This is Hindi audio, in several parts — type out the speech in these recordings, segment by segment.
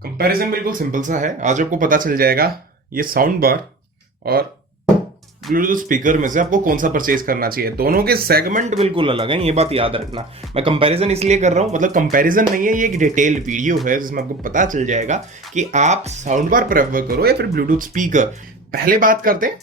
कंपैरिजन बिल्कुल सिंपल सा है। आज आपको पता चल जाएगा ये साउंड बार और ब्लूटूथ स्पीकर में से आपको कौन सा परचेज करना चाहिए। दोनों के सेगमेंट बिल्कुल अलग हैं, ये बात याद रखना। मैं कंपैरिजन इसलिए कर रहा हूं, मतलब कंपैरिजन नहीं है, ये एक डिटेल वीडियो है जिसमें आपको पता चल जाएगा कि आप साउंड बार प्रेफर करो या फिर ब्लूटूथ स्पीकर। पहले बात करते हैं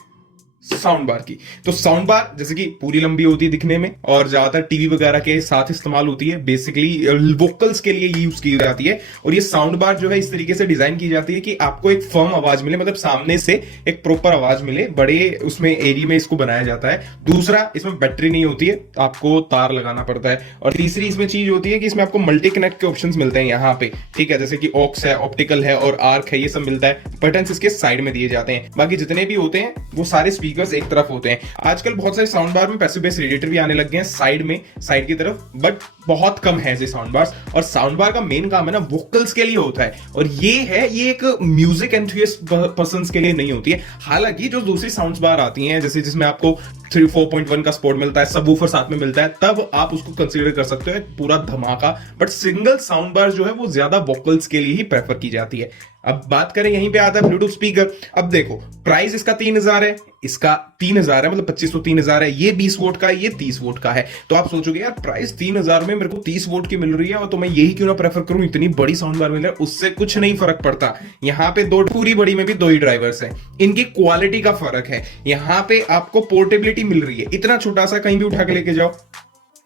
साउंड बार की। तो साउंड बार जैसे कि पूरी लंबी होती है दिखने में और ज्यादातर टीवी वगैरह के साथ इस्तेमाल होती है, बेसिकली वोकल्स के लिए यूज की जाती है। और ये साउंड बार जो है इस तरीके से डिजाइन की जाती है कि आपको एक फर्म आवाज मिले, मतलब सामने से एक प्रॉपर आवाज मिले। बड़े उसमें एरिया में इसको बनाया जाता है। दूसरा, इसमें बैटरी नहीं होती है, आपको तार लगाना पड़ता है। और तीसरी इसमें चीज होती है कि इसमें आपको मल्टी कनेक्ट के ऑप्शंस मिलते हैं यहाँ पे, ठीक है, जैसे कि ऑक्स है, ऑप्टिकल है और आर्क है, ये सब मिलता है। बटन्स इसके साइड में दिए जाते हैं। बाकी जितने भी होते हैं वो सारे स्पीकर्स एक तरफ होते हैं। आजकल बहुत सारे साउंड बार में पैसिव बेस रेडिएटर भी आने लग गए हैं साइड में, साइड की तरफ, बट बहुत कम है ऐसे साउंड बार्स। और साउंड बार का मेन काम है ना वोकल्स के लिए होता है, और ये एक म्यूजिक एंथुसियास्ट पर्संस के लिए नहीं होती है। हालांकि जो दूसरी साउंड बार आती हैं, जैसे जिसमें आपको 4.1 का सपोर्ट मिलता है, सबवूफर साथ में मिलता है, तब आप उसको कंसीडर कर सकते हो पूरा धमाका। बट सिंगल साउंड बार जो है वो ज्यादा वोकल्स के लिए ही प्रेफर की जाती है। अब बात करें, यहीं पे आता है ब्लूटूथ स्पीकर। अब देखो, प्राइस इसका 3000 है, इसका 3000 है, मतलब 2500 3000 है। ये 20 वोट का है, ये 30 वोट का है। तो आप सोचोगे यार प्राइस 3000 में मेरे को 30 वोट की मिल रही है और तो मैं यही क्यों ना प्रेफर करूं, इतनी बड़ी साउंड बार मिल रहा है। उससे कुछ नहीं फर्क पड़ता। यहाँ पे पूरी बड़ी में भी दो ही ड्राइवर्स हैं, इनकी क्वालिटी का फर्क है। यहाँ पे आपको पोर्टेबिलिटी मिल रही है, इतना छोटा सा कहीं भी उठा के लेके जाओ।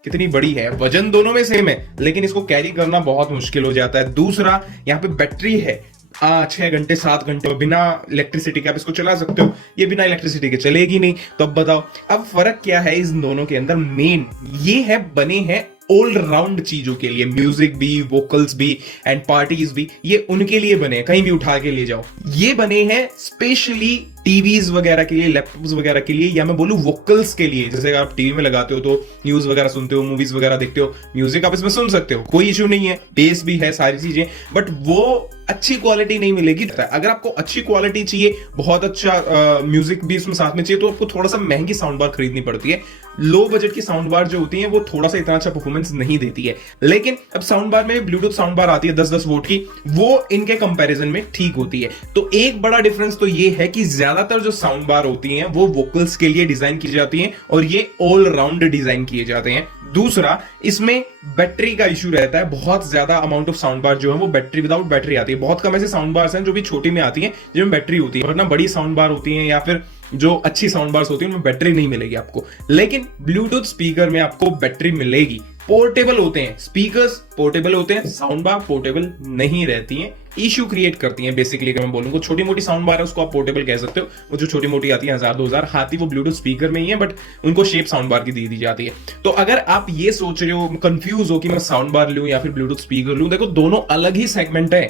कितनी बड़ी है, वजन दोनों में सेम है, लेकिन इसको कैरी करना बहुत मुश्किल हो जाता है। दूसरा, यहाँ पे बैटरी है 6 घंटे 7 घंटे बिना इलेक्ट्रिसिटी के आप इसको चला सकते हो। ये बिना इलेक्ट्रिसिटी के चलेगी नहीं। तो अब बताओ, अब फर्क क्या है इस दोनों के अंदर? मेन ये है, बने हैं ऑल राउंड चीजों के लिए, म्यूजिक भी, वोकल्स भी एंड पार्टीज भी, ये उनके लिए बने हैं, कहीं भी उठा के ले जाओ। ये बने हैं स्पेशली टीवीज वगैरह के लिए, लैपटॉप्स वगैरह के लिए, या मैं बोलूं वोकल्स के लिए। जैसे आप टीवी में लगाते हो तो न्यूज वगैरह सुनते हो, मूवीज वगैरह देखते हो, म्यूजिक आप इसमें सुन सकते हो, कोई इशू नहीं है, बेस भी है, सारी चीजें। बट वो अच्छी क्वालिटी नहीं मिलेगी। अगर आपको अच्छी क्वालिटी चाहिए, बहुत अच्छा म्यूजिक भी इसमें साथ में चाहिए, तो आपको थोड़ा सा महंगी साउंड बार खरीदनी पड़ती है। लो बजट की साउंड बार जो होती है वो थोड़ा सा इतना अच्छा परफॉर्मेंस नहीं देती है। लेकिन अब साउंड बार में ब्लूटूथ साउंड बार आती है 10-10 वोट की, वो इनके कंपैरिजन में ठीक होती है। तो एक बड़ा डिफरेंस तो ये है कि ज्यादातर जो साउंड बार होती हैं वो वोकल्स के लिए डिजाइन की जाती हैं और ये ऑल राउंड डिजाइन किए जाते हैं। दूसरा, इसमें बैटरी का इशू रहता है। बहुत ज्यादा अमाउंट ऑफ साउंड बार जो है वो बैटरी, विदाउट बैटरी आती है। बहुत कम ऐसे साउंड बार्स हैं जो भी छोटी में आती हैं जिनमें बैटरी होती है, वरना बड़ी साउंड बार होती हैं या फिर जो अच्छी साउंड बार्स होती है उनमें बैटरी नहीं मिलेगी आपको। लेकिन ब्लूटूथ स्पीकर में आपको बैटरी मिलेगी। पोर्टेबल होते हैं स्पीकर्स, पोर्टेबल होते हैं, साउंड बार पोर्टेबल नहीं रहती हैं, इशू क्रिएट करती हैं। बेसिकली अगर मैं बोलूंगा, छोटी मोटी साउंड बार है उसको आप पोर्टेबल कह सकते हो। वो जो छोटी मोटी आती है 1000-2000 हाथी, वो ब्लूटूथ स्पीकर में ही है, बट उनको शेप साउंड बार की दी जाती है। तो अगर आप ये सोच रहे हो, कंफ्यूज हो कि मैं साउंड बार लूं या फिर ब्लूटूथ स्पीकर लूं, देखो दोनों अलग ही सेगमेंट है,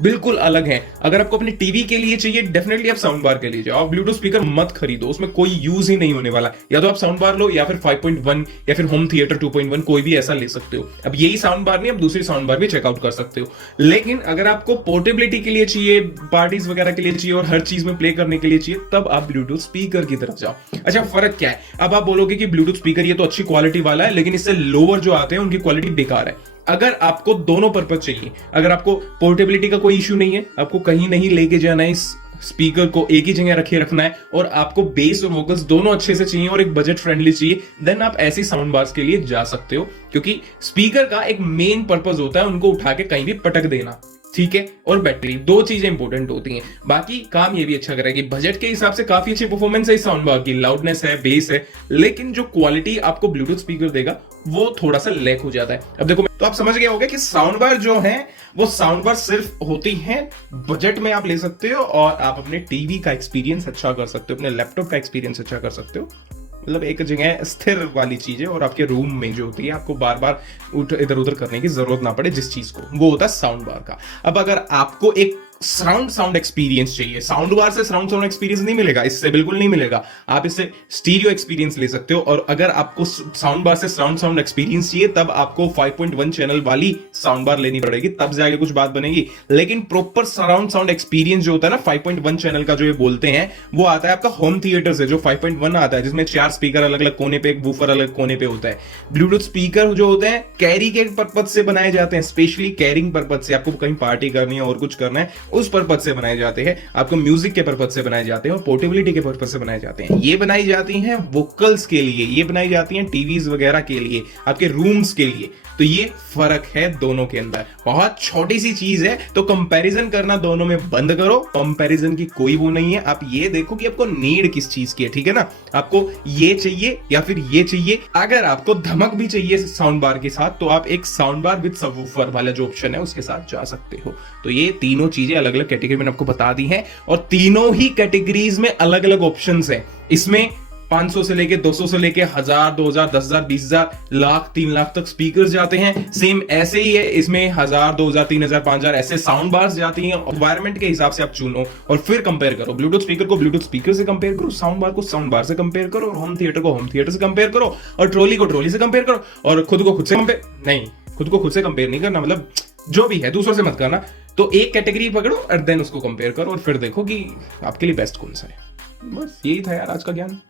बिल्कुल अलग है। अगर आपको अपने टीवी के लिए चाहिए, डेफिनेटली आप साउंड बार के लिए जाओ। आप ब्लूटूथ स्पीकर मत खरीदो, उसमें कोई यूज ही नहीं होने वाला। या तो आप साउंड बार लो या फिर 5.1 या फिर होम थिएटर 2.1, कोई भी ऐसा ले सकते हो। अब यही साउंड बार नहीं, आप दूसरी साउंड बार भी चेकआउट कर सकते हो। लेकिन अगर आपको पोर्टेबिलिटी के लिए चाहिए, पार्टीज वगैरह के लिए चाहिए और हर चीज में प्ले करने के लिए चाहिए, तब आप ब्लूटूथ स्पीकर की तरफ जाओ। अच्छा, फर्क क्या है? अब आप बोलोगे कि ब्लूटूथ स्पीकर ये तो अच्छी क्वालिटी वाला है, लेकिन इससे लोअर जो आते हैं उनकी क्वालिटी बेकार है। अगर आपको दोनों पर्पज चाहिए, अगर आपको पोर्टेबिलिटी का कोई इशू नहीं है, आपको कहीं नहीं लेके जाना है, इस स्पीकर को एक ही जगह रखना है, और आपको बेस और वोकल्स दोनों अच्छे से चाहिए और एक बजट फ्रेंडली चाहिए, देन आप ऐसी साउंड बार्स के लिए जा सकते हो। क्योंकि स्पीकर का एक मेन पर्पज होता है उनको उठा के कहीं भी पटक देना, ठीक है, और बैटरी, दो चीजें इंपॉर्टेंट होती हैं। बाकी काम ये भी अच्छा करेगी। बजट के हिसाब से काफी अच्छी परफॉर्मेंस है इस साउंड बार की, लाउडनेस है, बेस है, लेकिन जो क्वालिटी आपको ब्लूटूथ स्पीकर देगा वो थोड़ा सा लैक हो जाता है। अब देखो, तो आप समझ गए होंगे कि साउंड बार जो है वो साउंड बार सिर्फ होती है बजट में आप ले सकते हो, और आप अपने टीवी का एक्सपीरियंस अच्छा कर सकते हो, अपने लैपटॉप का एक्सपीरियंस अच्छा कर सकते हो। मतलब एक जगह स्थिर वाली चीज है, और आपके रूम में जो होती है आपको बार बार इधर उधर करने की जरूरत ना पड़े जिस चीज को, वो होता है साउंड बार का। अब अगर आपको एक सराउंड साउंड एक्सपीरियंस चाहिए, साउंड बार से सराउंड साउंड एक्सपीरियंस नहीं मिलेगा, इससे बिल्कुल नहीं मिलेगा। आप इससे स्टीरियो एक्सपीरियंस ले सकते हो, और अगर आपको साउंड बार से सराउंड साउंड एक्सपीरियंस चाहिए तब आपको 5.1 चैनल वाली साउंड बार लेनी पड़ेगी, तब जाके कुछ बात बनेगी। लेकिन प्रॉपर सराउंड साउंड एक्सपीरियंस जो होता है ना 5.1 चैनल का, जो ये बोलते हैं, वो आता है आपका होम थिएटर से, जो 5.1 आता है, जिसमें 4 स्पीकर अलग अलग कोने पे, एक वूफर अलग कोने पे होता है। ब्लूटूथ स्पीकर जो होते हैं कैरी के पर्पज से बनाए जाते हैं, स्पेशली कैरिंग पर्पज से, आपको कहीं पार्टी करनी है और कुछ करना है उस पर्पज से बनाए जाते हैं, आपको म्यूजिक के पर्पज से बनाए जाते हैं, और पोर्टेबिलिटी के पर्पज से बनाए जाते हैं। ये बनाई जाती हैं वोकल्स के लिए, ये बनाई जाती हैं टीवीज वगैरह के लिए, आपके रूम्स के लिए। तो ये फर्क है दोनों के अंदर, बहुत छोटी सी चीज है। तो कंपैरिजन करना दोनों में बंद करो, कंपैरिजन की कोई वो नहीं है। आप ये देखो कि आपको नीड किस चीज की है, ठीक है ना, आपको ये चाहिए या फिर ये चाहिए। अगर आपको धमक भी चाहिए साउंड बार के साथ, तो आप एक साउंड बार विद सबवूफर वाला जो ऑप्शन है उसके साथ जा सकते हो। तो ये तीनों चीजें अलग अलग कैटेगरी में आपको बता दी हैं, और तीनों ही कैटेगरीज में अलग अलग ऑप्शंस हैं। इसमें 500 से लेके 200 से लेके 1000, 2000, 10,000, 20,000, लाख, 3 लाख तक स्पीकर जाते हैं। सेम ऐसे ही है इसमें 1000, 2000, 3000, 5000 ऐसे साउंड बार्स जाती हैं। एनवायरमेंट के हिसाब से आप चुनो और फिर कंपेयर करो। ब्लूटूथ स्पीकर को ब्लूटूथ स्पीकर से कंपेयर करो, साउंड बार को साउंड बार से कंपेयर करो, और होम थिएटर को होम थिएटर से कंपेयर करो, और ट्रॉली को ट्रॉली से कंपेयर करो, और खुद को खुद से कंपेयर नहीं, खुद को खुद से कंपेयर नहीं करना, मतलब जो भी है दूसरों से मत करना। तो एक कैटेगरी पकड़ो और देन उसको कंपेयर करो, और फिर देखो कि आपके लिए बेस्ट कौन सा है। बस यही था यार आज का ज्ञान।